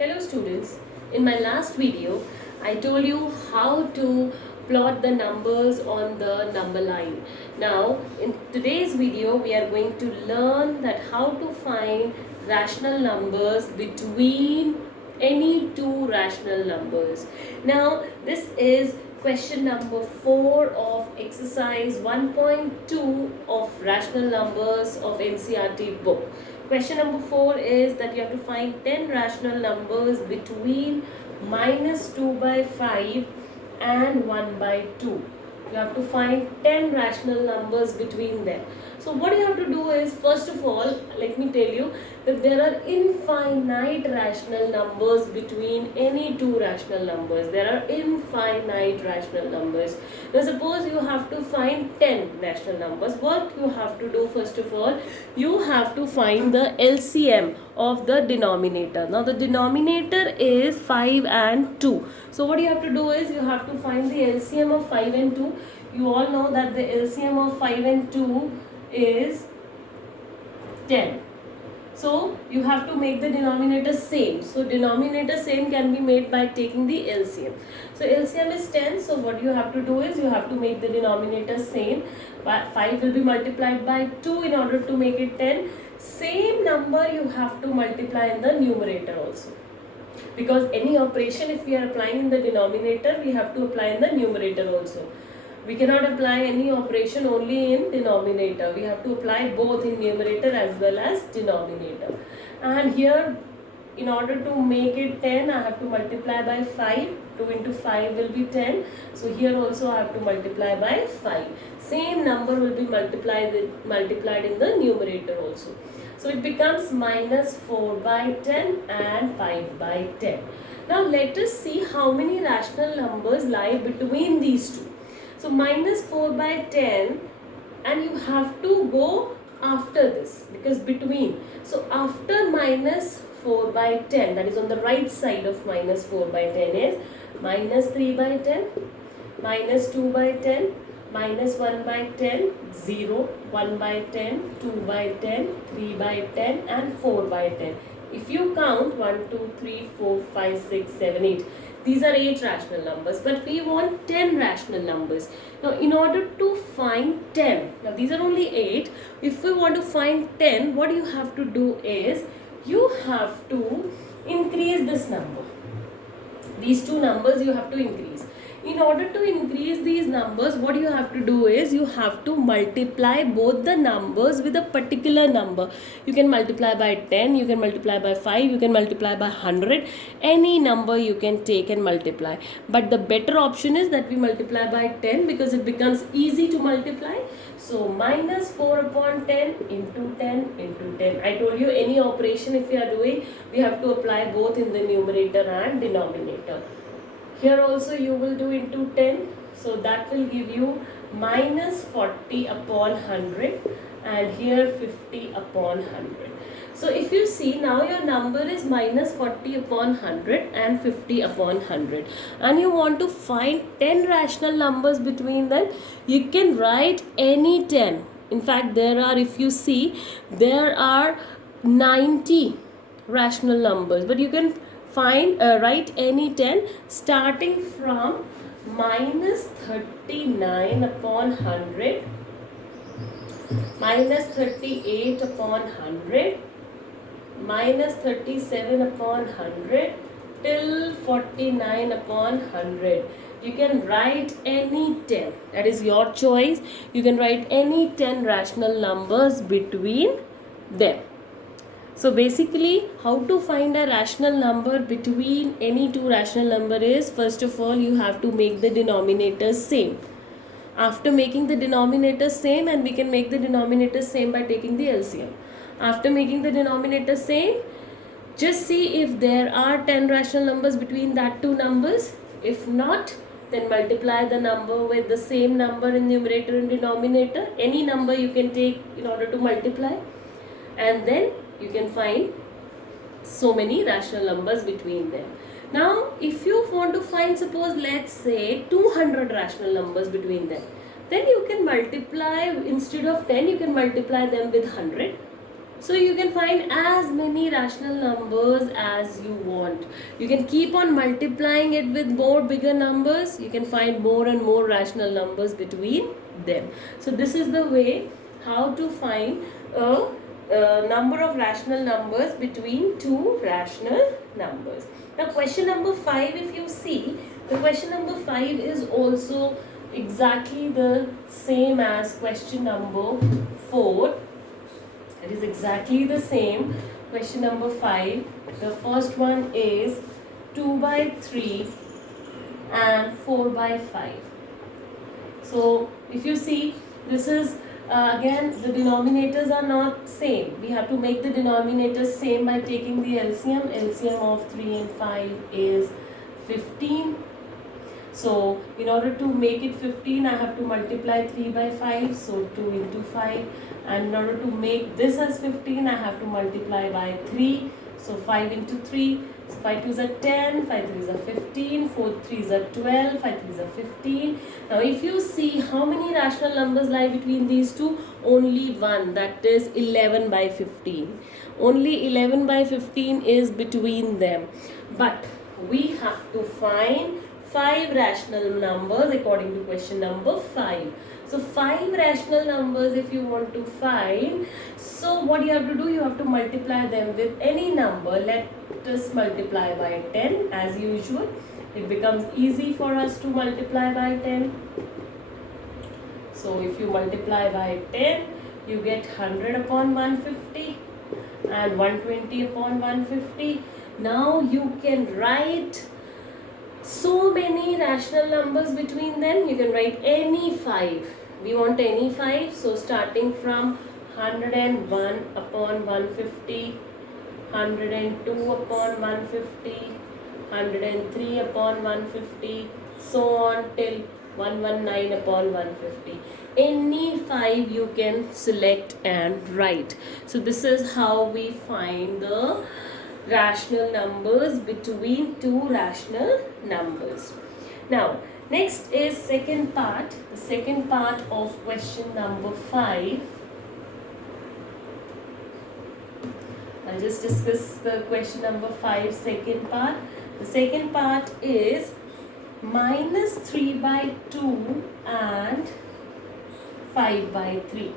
Hello students, in my last video I told you how to plot the numbers on the number line. Now in today's video we are going to learn that how to find rational numbers between any two rational numbers. Now this is question number 4 of exercise 1.2 of rational numbers of NCERT book. Question number 4 is that you have to find 10 rational numbers between minus 2 by 5 and 1 by 2. You have to find 10 rational numbers between them. So what you have to do is, first of all, let me tell you that there are infinite rational numbers between any two rational numbers. There are infinite rational numbers. Now suppose you have to find 10 rational numbers. What you have to do, first of all, you have to find the LCM of the denominator. Now the denominator is 5 and 2. So what you have to do is you have to find the LCM of 5 and 2. You all know that the LCM of 5 and 2 is 10. So you have to make the denominator same. So denominator same can be made by taking the LCM. So LCM is 10. So what you have to do is you have to make the denominator same. 5 will be multiplied by 2 in order to make it 10. Same number you have to multiply in the numerator also. Because any operation if we are applying in the denominator, we have to apply in the numerator also. We cannot apply any operation only in denominator. We have to apply both in numerator as well as denominator. And here, in order to make it 10, I have to multiply by 5. 2 into 5 will be 10. So here also I have to multiply by 5. Same number will be multiplied in the numerator also. So it becomes minus 4 by 10 and 5 by 10. Now let us see how many rational numbers lie between these two. So minus 4 by 10, and you have to go after this because between. So after minus 4 by 10, that is on the right side of minus 4 by 10 is minus 3 by 10, minus 2 by 10, minus 1 by 10, 0, 1 by 10, 2 by 10, 3 by 10 and 4 by 10. If you count 1, 2, 3, 4, 5, 6, 7, 8. These are 8 rational numbers, but we want 10 rational numbers. Now in order to find 10, now these are only 8. If we want to find 10, what you have to do is, you have to increase this number. These two numbers you have to increase. In order to increase these numbers, what you have to do is you have to multiply both the numbers with a particular number. You can multiply by 10, you can multiply by 5, you can multiply by 100. Any number you can take and multiply. But the better option is that we multiply by 10 because it becomes easy to multiply. So minus 4 upon 10 into 10 into 10. I told you any operation if we are doing, we have to apply both in the numerator and denominator. Here also you will do into 10. So that will give you minus 40 upon 100 and here 50 upon 100. So if you see now your number is minus 40 upon 100 and 50 upon 100. And you want to find 10 rational numbers between them. You can write any 10. In fact there are, if you see, there are 90 rational numbers. But you can write any 10 starting from minus 39 upon 100, minus 38 upon 100, minus 37 upon 100 till 49 upon 100. You can write any 10. That is your choice. You can write any 10 rational numbers between them. So basically, how to find a rational number between any two rational number is, first of all, you have to make the denominator same. After making the denominator same, and we can make the denominator same by taking the LCM. After making the denominator same, just see if there are 10 rational numbers between that two numbers. If not, then multiply the number with the same number in numerator and denominator. Any number you can take in order to multiply. And then you can find so many rational numbers between them. Now if you want to find, suppose let's say 200 rational numbers between them, then you can multiply, instead of 10 you can multiply them with 100 So you can find as many rational numbers as you want. You can keep on multiplying it with more bigger numbers. You can find more and more rational numbers between them. So this is the way how to find a number of rational numbers between two rational numbers. Now question number 5, if you see, the question number 5 is also exactly the same as question number 4. It is exactly the same. Question number 5. The first one is 2 by 3 and 4 by 5. So if you see, this is again the denominators are not same. We have to make the denominators same by taking the LCM. LCM of 3 and 5 is 15. So in order to make it 15, I have to multiply 3 by 5. So 2 into 5. And in order to make this as 15, I have to multiply by 3. So 5 into 3. So 5 2s are 10, 5 3s are 15, 4 3s are 12, 5 3s are 15. Now if you see how many rational numbers lie between these two, only one, that is 11 by 15. Only 11 by 15 is between them. But we have to find 5 rational numbers according to question number 5. So 5 rational numbers if you want to find, so what you have to do, you have to multiply them with any number. Let us multiply by 10 as usual. It becomes easy for us to multiply by 10. So if you multiply by 10, you get 100 upon 150 and 120 upon 150. Now you can write so many rational numbers between them. You can write any 5. We want any 5. So starting from 101 upon 150, 102 upon 150, 103 upon 150, so on till 119 upon 150. Any 5 you can select and write. So this is how we find the rational numbers between two rational numbers. Now next is second part. The second part of question number 5. I'll just discuss the question number 5 second part. The second part is minus 3 by 2 and 5 by 3.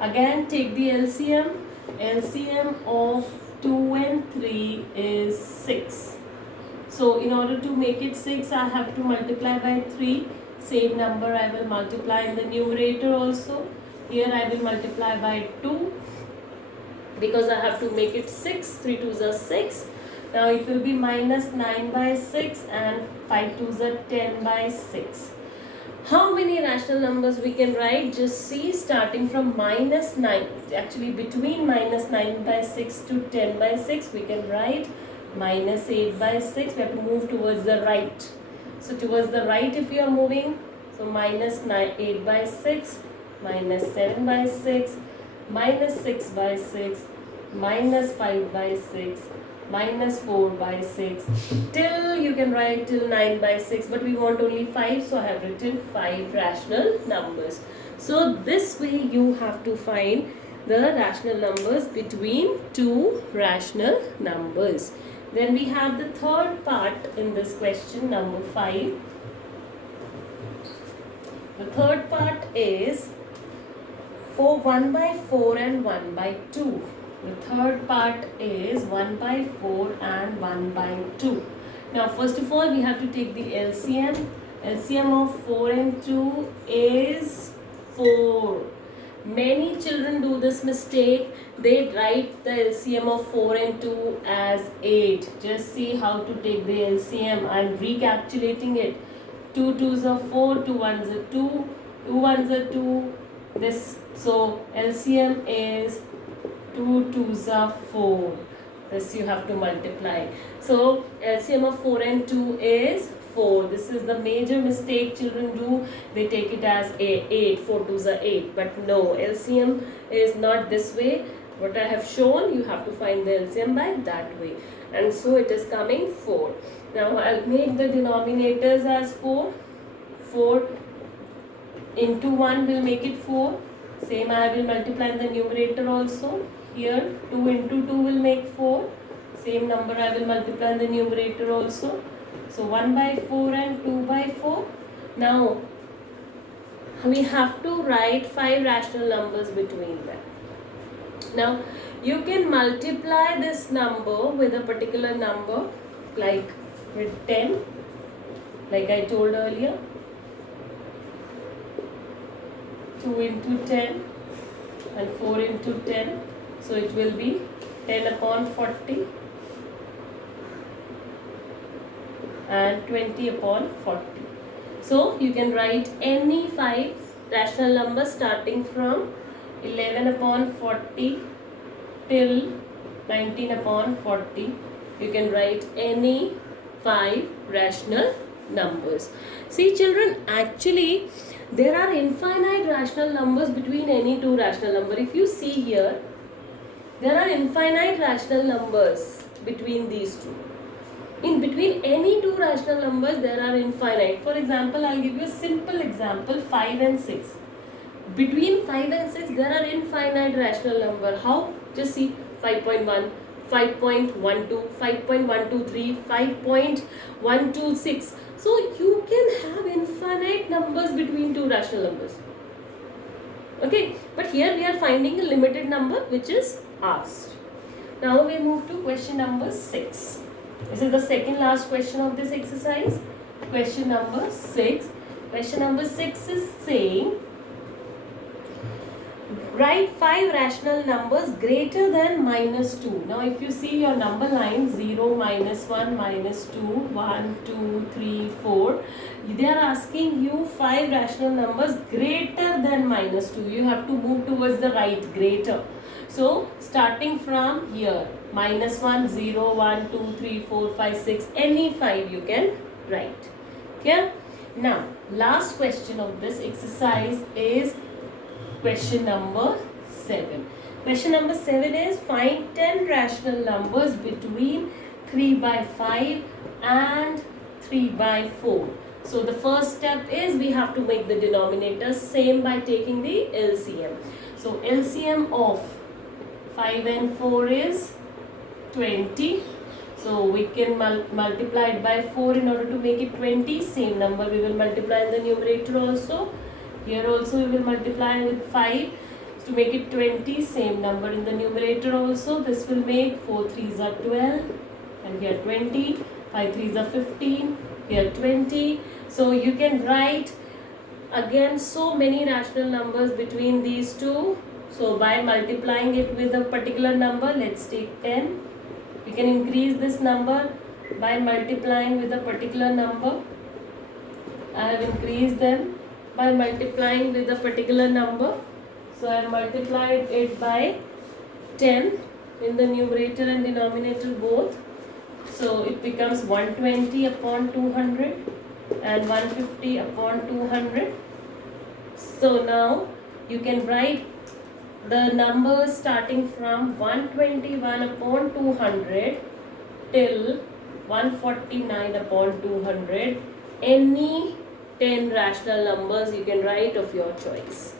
Again take the LCM. LCM of 2 and 3 is 6. So in order to make it 6, I have to multiply by 3. Same number I will multiply in the numerator also. Here I will multiply by 2 because I have to make it 6. 3 2s are 6. Now it will be minus 9 by 6 and 5 2s are 10 by 6. How many rational numbers we can write? Just see, starting from minus 9, actually between minus 9 by 6 to 10 by 6, we can write minus 8 by 6. We have to move towards the right. So towards the right if we are moving, so minus 8 by 6, minus 7 by 6, minus 6 by 6, minus 5 by 6, minus 4 by 6, till you can write till 9 by 6, but we want only 5, so I have written 5 rational numbers. So this way you have to find the rational numbers between two rational numbers. Then we have the third part in this question number 5. The third part is for 1 by 4 and 1 by 2. The third part is 1 by 4 and 1 by 2. Now first of all we have to take the LCM. LCM of 4 and 2 is 4. Many children do this mistake. They write the LCM of 4 and 2 as 8. Just see how to take the LCM. I am recapitulating it. 2 2s are 4, 2 1s are 2, 2 1s are 2. This, so LCM is 2 2s are 4. This you have to multiply. So LCM of 4 and 2 is 4. This is the major mistake children do. They take it as 8. 4 2s are 8. But no, LCM is not this way. What I have shown, you have to find the LCM by that way. And so it is coming 4. Now I'll make the denominators as 4. 4 into 1 will make it 4. Same I will multiply in the numerator also. Here 2 into 2 will make 4. Same number I will multiply in the numerator also. So 1 by 4 and 2 by 4. Now we have to write 5 rational numbers between them. Now you can multiply this number with a particular number, like with 10, like I told earlier. 2 into 10 and 4 into 10. So it will be 10 upon 40 and 20 upon 40. So you can write any 5 rational numbers starting from 11 upon 40 till 19 upon 40. You can write any 5 rational numbers. See children, actually there are infinite rational numbers between any two rational number. If you see here, there are infinite rational numbers between these two. In between any two rational numbers, there are infinite. For example, I'll give you a simple example, 5 and 6. Between 5 and 6, there are infinite rational number. How? Just see 5.1, 5.12, 5.123, 5.126. So you can have infinite numbers between two rational numbers. Okay, but here we are finding a limited number which is asked. Now we move to question number 6. This is the second last question of this exercise. Question number 6. Question number 6 is saying, write 5 rational numbers greater than minus 2. Now if you see your number line 0, minus 1, minus 2, 1, 2, 3, 4. They are asking you 5 rational numbers greater than minus 2. You have to move towards the right, greater. So starting from here, minus 1, 0, 1, 2, 3, 4, 5, 6, any 5 you can write. Clear? Now last question of this exercise is question number 7. Question number 7 is find 10 rational numbers between 3 by 5 and 3 by 4. So the first step is we have to make the denominator same by taking the LCM. So LCM of 5 and 4 is 20. So we can multiply it by 4 in order to make it 20. Same number we will multiply in the numerator also. Here also we will multiply with 5 to make it 20. Same number in the numerator also. This will make 4 3s are 12 and here 20. 5 3s are 15. Here 20. So you can write again so many rational numbers between these two. So by multiplying it with a particular number, let's take 10. We can increase this number by multiplying with a particular number. I have increased them by multiplying with a particular number. So I have multiplied it by 10 in the numerator and denominator both. So it becomes 120 upon 200 and 150 upon 200. So now you can write the numbers starting from 121 upon 200 till 149 upon 200. Any 10 rational numbers you can write of your choice.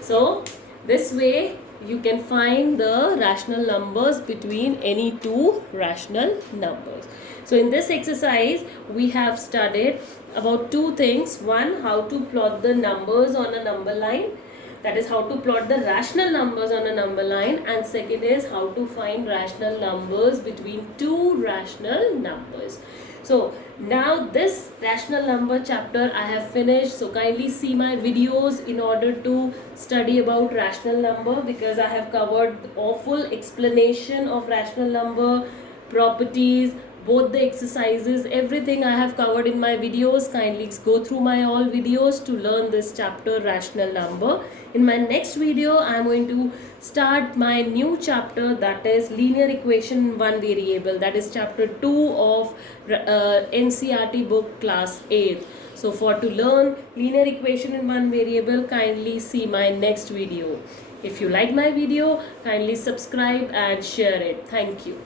So this way you can find the rational numbers between any two rational numbers. So in this exercise we have studied about two things. One, how to plot the numbers on a number line. That is how to plot the rational numbers on a number line, and second is how to find rational numbers between two rational numbers. So now this rational number chapter I have finished. So kindly see my videos in order to study about rational number, because I have covered a full explanation of rational number, properties, both the exercises, everything I have covered in my videos. Kindly go through my all videos to learn this chapter, rational number. In my next video I am going to start my new chapter, that is linear equation in one variable. That is chapter 2 of NCERT book class 8. So for to learn linear equation in one variable, kindly see my next video. If you like my video, kindly subscribe and share it. Thank you.